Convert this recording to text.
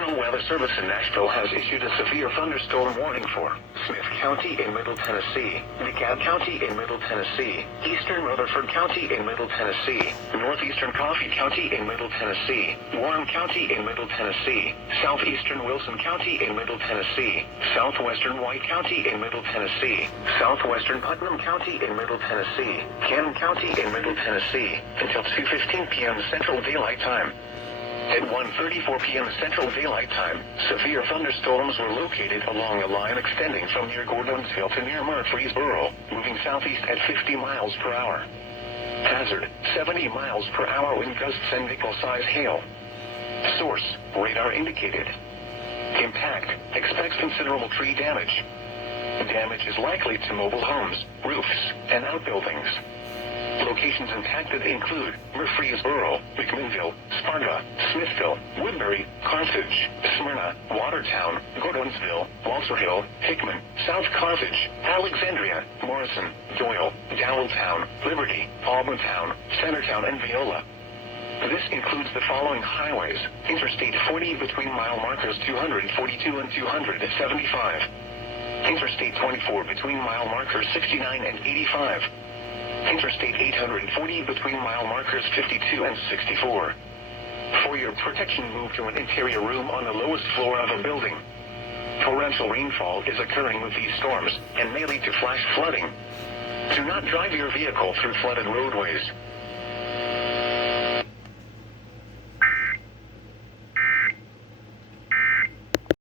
National Weather Service in Nashville has issued a severe thunderstorm warning for Smith County in Middle Tennessee, DeKalb County in Middle Tennessee, Eastern Rutherford County in Middle Tennessee, Northeastern Coffee County in Middle Tennessee, Warren County in Middle Tennessee, Southeastern Wilson County in Middle Tennessee, Southwestern White County in Middle Tennessee, Southwestern Putnam County in Middle Tennessee, Cannon County in Middle Tennessee, until 2:15 p.m. Central Daylight Time. At 1:34 p.m. Central Daylight Time, severe thunderstorms were located along a line extending from near Gordonsville to near Murfreesboro, moving southeast at 50 miles per hour. Hazard, 70 miles per hour wind gusts and nickel-size hail. Source, radar indicated. Impact, expects considerable tree damage. Damage is likely to mobile homes, roofs, and outbuildings. Locations impacted include Murfreesboro, McMinnville, Sparta, Smithville, Woodbury, Carthage, Smyrna, Watertown, Gordonsville, Walter Hill, Hickman, South Carthage, Alexandria, Morrison, Doyle, Dowelltown, Liberty, Auburntown, Centertown, and Viola. This includes the following highways: Interstate 40 between mile markers 242 and 275. Interstate 24 between mile markers 69 and 85. Interstate 840 between mile markers 52 and 64. For your protection, move to an interior room on the lowest floor of a building. Torrential rainfall is occurring with these storms and may lead to flash flooding. Do not drive your vehicle through flooded roadways.